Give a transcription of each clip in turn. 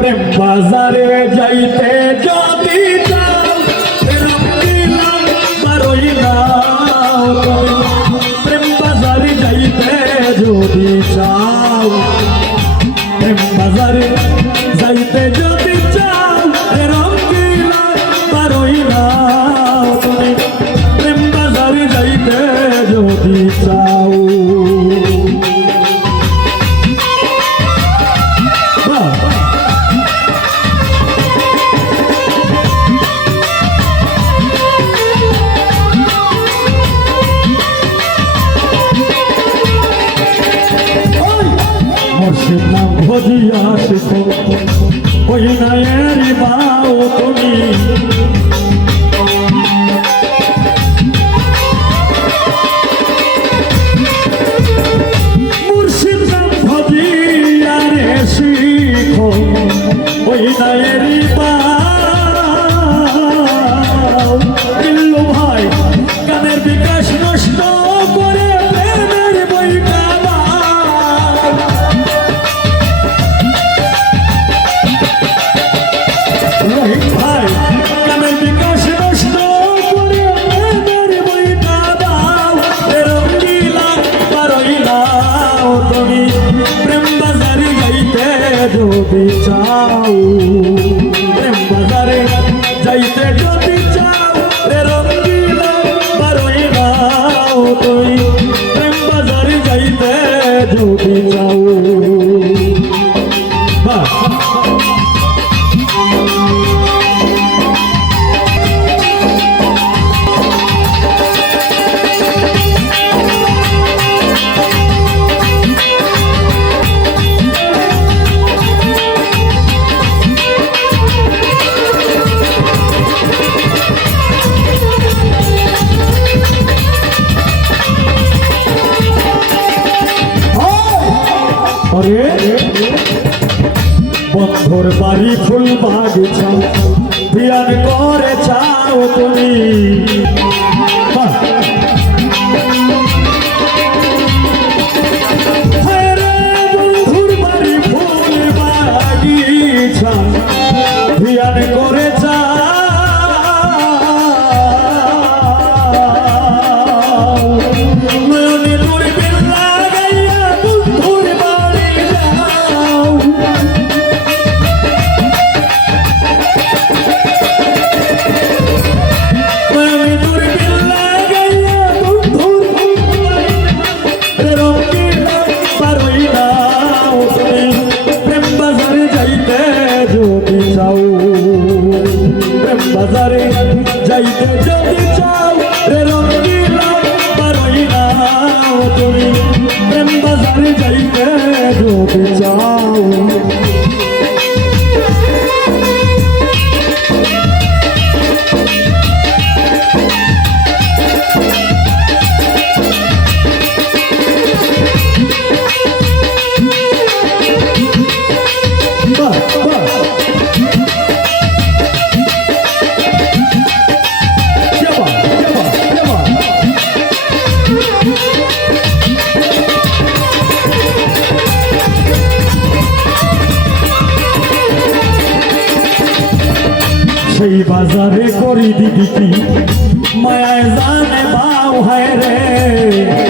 প্রেম বাজারে যাইতে যদি প্রেম বাজারে যাইতে যদি চাও প্রেম বাজারে যাইতে যদি আসিত। ওই নায়ে যদি চাও প্রেম বাজারে যাইতে যদি চাও রে রঙ্গিলা বারোই নাও তুই প্রেম বাজারে যাইতে যদি চাও। তোর বাড়ি ফুল বাগিচা বিয়ান করে চাও তুমি। যাইতে যদি সেই বাজারে করি দিদি কি? মায়া জানে বাউ হায় রে।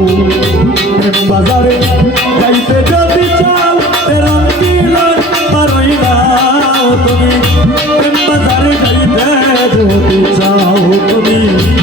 যাও তুমি।